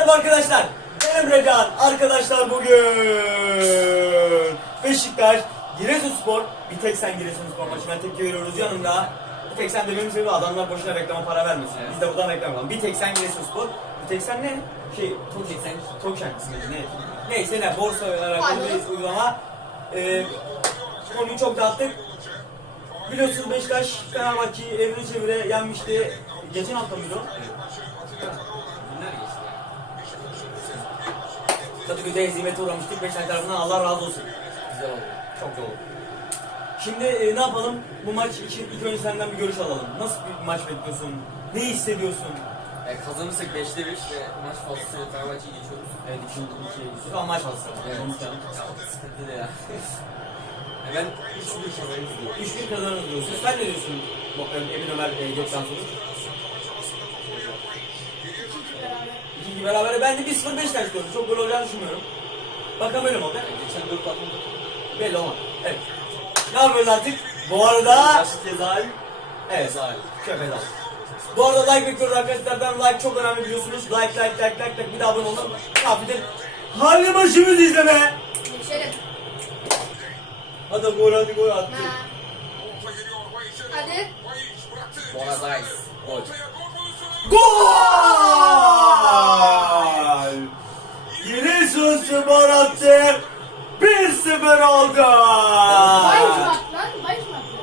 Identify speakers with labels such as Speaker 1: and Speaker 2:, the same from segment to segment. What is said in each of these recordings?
Speaker 1: Merhaba arkadaşlar. Ben Emrecan. Arkadaşlar bugün Beşiktaş Giresunspor. Bir tek sen Giresunspor maçına tepki veriyoruz yanımda. Bir tek sen dememin sebebi adamlar boşuna reklama para vermesin.
Speaker 2: Evet.
Speaker 1: Biz de buradan reklam alalım. Bir tek sen Giresunspor. Bir tek sen ne? Tok şarkısı mıydı ne? Neyse ne borsa alakalı bir uygulama. Konuyu çok dağıttık. Biliyorsunuz Beşiktaş Fenerbahçe'yi evre çevire yenmişti. Geçen hafta mıydı o?
Speaker 2: Günler geçti ya.
Speaker 1: Kadıköy'de hezimete uğramıştık. Beşiktaş tarafından Allah razı olsun.
Speaker 2: Güzel oldu.
Speaker 1: Çok güzel oldu. Şimdi ne yapalım? Bu maç için ilk önce senden bir görüş alalım. Nasıl bir maç bekliyorsun? Ne hissediyorsun?
Speaker 2: Kazanırsak 5'te 5 ve maç fazlasıyla Fenerbahçe'yi geçiyoruz.
Speaker 1: Evet, 2'ye gidiyoruz ama maç alsın.
Speaker 2: Evet.
Speaker 1: Konuşalım.
Speaker 2: Sıkıntı da ya. Ben 3-1 kazanırız diyorum.
Speaker 1: 3-1 kazanırız diyorsun. Sen ne diyorsun? Emin Ömer geçten sonra. 2-2 beraber. Ben de 1-0 Beşiktaş diyorum. Çok gol olacağını düşünmüyorum. Bakalım öyle mi oldu?
Speaker 2: Geçen 4 atmadık.
Speaker 1: Belli olmaz. Evet. Ne yapıyoruz artık? Bu arada...
Speaker 2: Cezal.
Speaker 1: Evet.
Speaker 2: Cezal.
Speaker 1: Köpeden. Bu arada like bekliyoruz arkadaşlardan. Like çok önemli biliyorsunuz. Like. Bir daha abone olun. Kafidir. Hadi maçımızı izleme.
Speaker 3: Geçelim.
Speaker 1: Hadi gol attı.
Speaker 3: Ha. Hadi.
Speaker 2: Buenos Aires. Gol.
Speaker 1: Gol! Giresunspor attı. 1-0 oldu.
Speaker 3: Bay kim attı lan? Bay kim attı?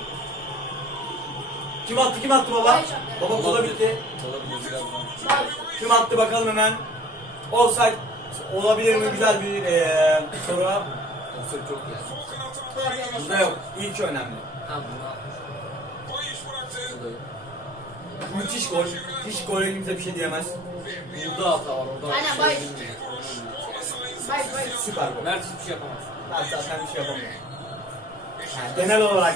Speaker 1: Kim attı baba?
Speaker 3: Bay attı.
Speaker 1: Baba kola bitti.
Speaker 2: Olabilir birazdan.
Speaker 3: Bay.
Speaker 1: Kim attı bakalım hemen. Offside olabilir mi? Güzel bir soru.
Speaker 2: Offside çok yani.
Speaker 1: Burada yok. İlk önemli.
Speaker 2: Ha bunu atmış. Bu da yok.
Speaker 1: Müthiş gol. Hiç gole kimse bir şey diyemez.
Speaker 2: Burada hata var. Orada
Speaker 3: Aynen,
Speaker 2: şey
Speaker 3: bay.
Speaker 2: bilmiyor.
Speaker 3: Bay.
Speaker 1: Süper gol.
Speaker 2: Mert hiçbir şey yapamaz.
Speaker 1: Ben zaten bir şey yapamıyorum. Yani genel olarak.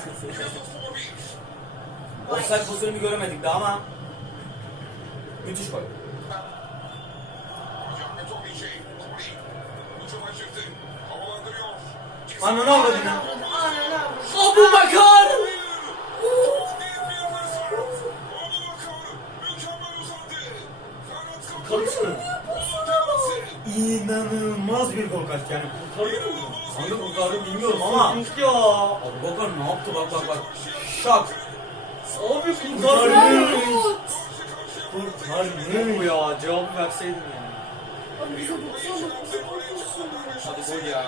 Speaker 1: Offside pozisyonunu göremedik daha ama müthiş gol. Ananı avradını.
Speaker 2: Abu Bakar!
Speaker 1: Kurtardı mı? İnanılmaz bir gol kaçtı yani. Kurtardı mı? Hangi kurtardı bilmiyorum ama.
Speaker 2: Ya.
Speaker 1: Abi Bakar ne yaptı bak. Şak.
Speaker 2: Abi
Speaker 1: Kurtardı.
Speaker 3: Umut.
Speaker 1: Kurtardı.
Speaker 2: Bu ya cevap verseydin ya.
Speaker 3: Abi bize baksana.
Speaker 2: Hadi gol ya.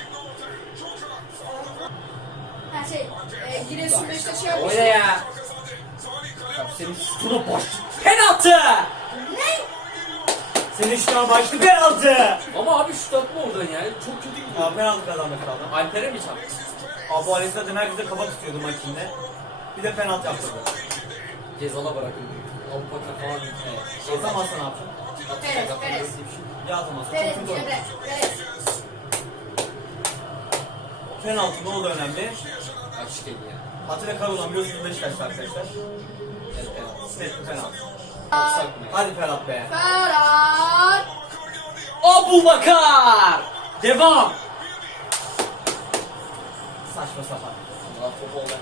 Speaker 3: Ha Giresun Beşiktaş'ı yapmış.
Speaker 2: O ne ya? Bak senin sütuna baş. Penaltı!
Speaker 3: Ne?
Speaker 1: Senin şuna başlı penaltı.
Speaker 2: Ama abi şut atma oradan yani. Çok kötü gidiyor.
Speaker 1: Ya penaltı kazandık adam.
Speaker 2: Alper'e mi çarptı?
Speaker 1: Abi Alex zaten herkese kafa tutuyordu maç içinde. Bir de penaltı yaptırdı.
Speaker 2: Cezala bırakın. Abu Bakar falan gitti.
Speaker 1: Atamazsa ne yapsın?
Speaker 3: Perez.
Speaker 1: Ya atamazsa.
Speaker 3: Perez.
Speaker 1: Çok kötü oynadı.
Speaker 3: Perez.
Speaker 1: Penaltı ne oldu önemli?
Speaker 2: Açık eli ya.
Speaker 1: Atilla Karaoğlan biliyorsunuz Beşiktaş'ta arkadaşlar.
Speaker 2: Evet penaltı.
Speaker 1: Net bir penaltı.
Speaker 2: Atsak mı ya?
Speaker 1: Hadi Ferhat be.
Speaker 3: Ferhat.
Speaker 2: Abu Bakar! Devam!
Speaker 1: Saçma sapan.
Speaker 2: Allah topu olamaz.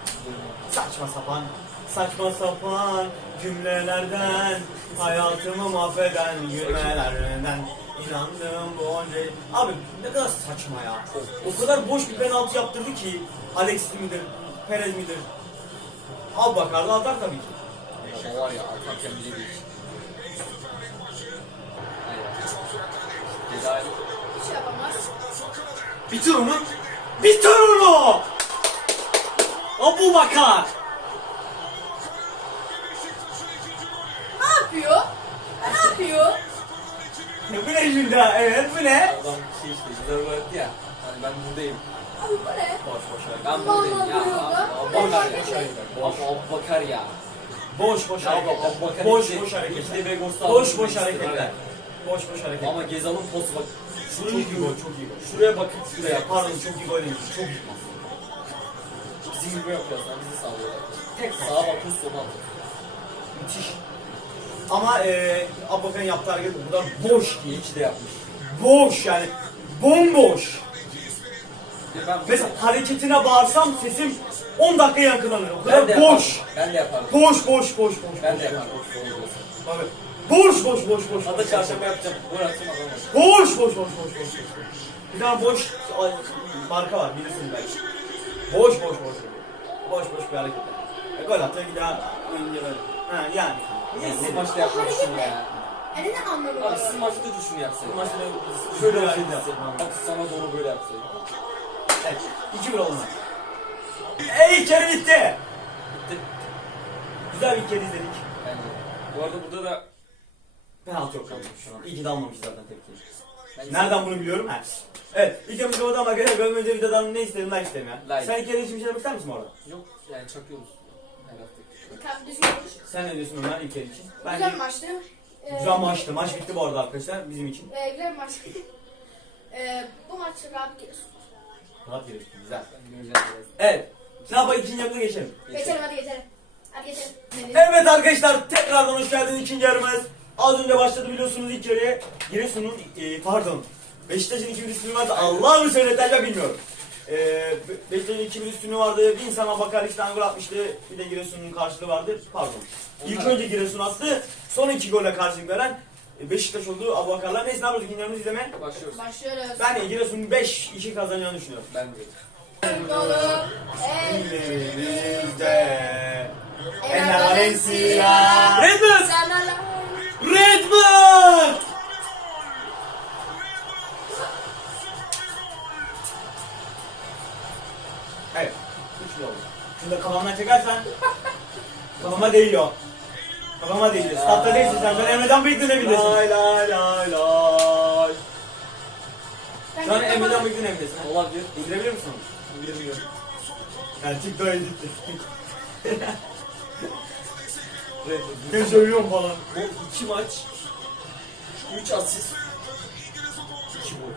Speaker 1: Saçma sapan cümlelerden hayatımı mahveden gülmelerden inandığım bu onca... Abi ne kadar saçma ya. O kadar boş bir penaltı yaptırdı ki Alex midir, Perez midir? Al bakar da atar tabii ki.
Speaker 2: Ama var ya atarken bile değil. Cezayir.
Speaker 3: Bir şey yapamaz.
Speaker 1: Bitir onu. Bitir onu.
Speaker 2: Abu Bakar!
Speaker 3: Ne yapıyor? Ne yapıyor?
Speaker 1: Bu ne şimdi? Evet bu ne?
Speaker 2: Adam şey işte güzel bıraktı ya. Hani ben buradayım.
Speaker 3: Abi bu ne?
Speaker 1: Boş ver.
Speaker 2: Ben buradayım ya.
Speaker 3: Abu
Speaker 2: Abu Bakar
Speaker 3: Bakar.
Speaker 2: ya. Abu Bakar ya.
Speaker 1: Boş
Speaker 2: Ya
Speaker 1: hareketler.
Speaker 2: Abu Bakar
Speaker 1: Boş
Speaker 2: ikide-
Speaker 1: hareketler.
Speaker 2: ikide bir gol sağladı.
Speaker 1: Boş hareketler. Boş hareketler.
Speaker 2: Ama Gezal'ın postu bak.
Speaker 1: Çok iyi gol, çok iyi gol.
Speaker 2: Şuraya bakıp
Speaker 1: Şuraya pardon çok iyi gol yemiş. Çok iyi.
Speaker 2: bizim gibi yapıyoruz. Yani bizi sağlıyorlar.
Speaker 1: Tek
Speaker 2: Sağa bakıyoruz sola atıyoruz.
Speaker 1: müthiş. Ama Abubakar'ın yaptığı hareket o kadar boş ki.
Speaker 2: İyi ki de yapmış.
Speaker 1: Boş yani. Bomboş.
Speaker 2: Ben
Speaker 1: Mesela hareketine bağırsam sesim 10 dakika yankılanır. O
Speaker 2: ben de
Speaker 1: kadar boş.
Speaker 2: yaparım. Ben de yaparım.
Speaker 1: Boş.
Speaker 2: Ben de yaparım.
Speaker 1: Abi Boş.
Speaker 2: Hatta çarşamba yapacağım. Gol atacağım adam.
Speaker 1: Boş. Bir tane boş marka var bilirsin belki. Boş. Boş bir hareket. Gol atıyor bir daha oyuncu böyle. Ha yani.
Speaker 2: Niye siz maçta yapmışsın ya?
Speaker 3: Yani ne anlamı
Speaker 2: Abi
Speaker 3: var?
Speaker 2: siz maçta düşün yapsaydın.
Speaker 1: Maçta
Speaker 2: Şöyle
Speaker 1: şöyle
Speaker 2: yapsaydın.
Speaker 1: hareket.
Speaker 2: Bak sana doğru böyle yapsaydın.
Speaker 1: Evet. 2-1 oldu maç. İlk yarı bitti.
Speaker 2: Bitti.
Speaker 1: Güzel bir kere izledik.
Speaker 2: Bence. Bu arada burada da
Speaker 1: Penaltı yok kalmış şu an. İyi ki de almamış zaten tepkiyi.
Speaker 2: bence
Speaker 1: Nereden bunu biliyorum? Ha. Evet. İlk yarı videodan bak. Bölüm önce videodan ne isterim like isterim ya.
Speaker 2: Like.
Speaker 1: Sen ilk yarı için bir şey demek ister misin orada?
Speaker 2: yok yani çakıyoruz. Her hafta.
Speaker 3: Tam düzgün olmuş.
Speaker 1: Sen ne diyorsun Ömer ilk yarı için?
Speaker 3: Güzel bir maçtı.
Speaker 1: Güzel maçtı. Maç bitti bu arada arkadaşlar bizim için.
Speaker 3: Güzel bir maçtı. Bu maç rahat gelir.
Speaker 1: Rahat yarıştı. Güzel.
Speaker 2: Ben göreceğim biraz.
Speaker 1: Evet. Ne yapalım ikinci yarıda geçelim.
Speaker 3: Geçelim hadi geçelim. Hadi geçelim.
Speaker 1: Evet arkadaşlar tekrardan hoş geldiniz ikinci yarımız. Az önce başladı biliyorsunuz ilk yarıya. Giresun'un Beşiktaş'ın 2-1 üstünlüğü vardı. Allah'ını söyleterler bilmiyorum. Beşiktaş'ın 2-1 üstünlüğü vardı. Bir insana bakar 2 tane gol atmıştı. Bir de Giresun'un karşılığı vardı. Pardon. İlk önce Giresun attı. Son 2 golle karşılık veren Beşiktaş oldu. Abubakarlar. Neyse ne yapıyoruz ikinci yarımızı izlemeye?
Speaker 2: Başlıyoruz.
Speaker 3: Başlıyoruz.
Speaker 1: Ben de Giresun'un 5-2 kazanacağını düşünüyorum.
Speaker 2: Ben de.
Speaker 3: Dolu.
Speaker 1: Elimizde Ener Valencia. Redmond!
Speaker 3: Senlerle.
Speaker 1: Redmond! Evet. 3 oldu. Şunu da kafamdan çekersen kafama değiyor. Kafama değiyor. Statta değilsin sen. Ben Emre'den bıyık dönebilirsin. Lay. Şu an Emre'den bıyık dönebilirsin.
Speaker 2: Olabilir.
Speaker 1: İndirebilir misin onu?
Speaker 2: Bilmiyorum.
Speaker 1: Yani TikTok'a gitti.
Speaker 2: Red
Speaker 1: Ben söylüyorum falan.
Speaker 2: Bu 2 maç 3 asist 2 gol.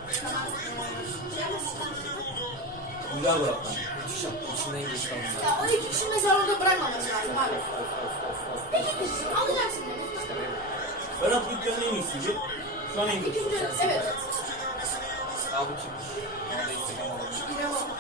Speaker 1: Güzel gol hatta.
Speaker 2: Müthiş yaptı. İçinden geçti ama.
Speaker 3: Ya o iki kişi mesela orada bırakmaması lazım abi. İki kişi alacaksın beni.
Speaker 1: Berat Büyükkan'ın en iyisiydi. Şu an en
Speaker 3: İki
Speaker 1: kötüsü.
Speaker 3: kişi evet.
Speaker 2: Abi kim? Bana da Instagram alalım.
Speaker 3: İrem o.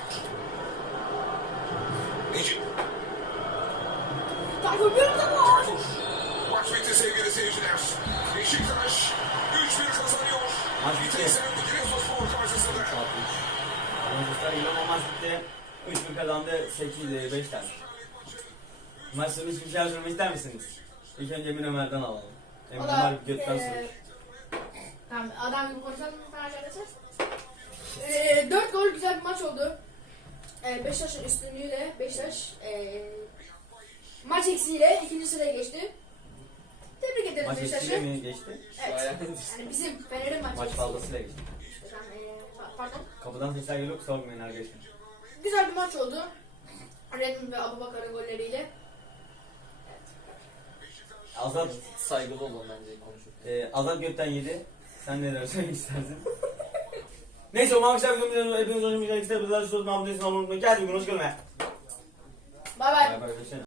Speaker 3: Tayfun bir de var.
Speaker 4: Maç bitti sevgili seyirciler. Beşiktaş 3-1 kazanıyor.
Speaker 1: Maç bitti.
Speaker 4: Giresunspor karşısında.
Speaker 1: Manchester United maç bitti. 3-1 kazandı. 8-5 tane. Maç sonu hiçbir şey söylemek ister misiniz? İlk önce Emin Ömer'den alalım. Emin
Speaker 3: O da
Speaker 1: Ömer götten soruyor.
Speaker 3: tamam adam gibi konuşalım arkadaşlar. 4 gol güzel bir maç oldu. Beşiktaş'ın üstünlüğüyle Beşiktaş maç eksiğiyle ikinci sıraya geçti. Tebrik ederim
Speaker 1: Maç eksiğiyle
Speaker 3: Beşiktaş'ı.
Speaker 1: mi geçti?
Speaker 3: Evet. Yani bizim Fener'in maçı.
Speaker 1: Maç fazlasıyla geçti.
Speaker 3: Pardon.
Speaker 1: Kapıdan sesler geliyor kusura bakmayın arkadaşlar.
Speaker 3: Güzel bir maç oldu. Redmond ve Abubakar'ın golleriyle.
Speaker 1: Azat,
Speaker 2: Saygılı olun bence konuşurken.
Speaker 1: Azat götten yedi. Sen neler söylemek istersin? Neyse umarım güzel bir videomuz hepiniz hoşuma gitmek ister. Bizler şu an abone olmayı unutmayın. Geldi bir gün hoş görmeye.
Speaker 3: Bay bay.
Speaker 1: Bay bay.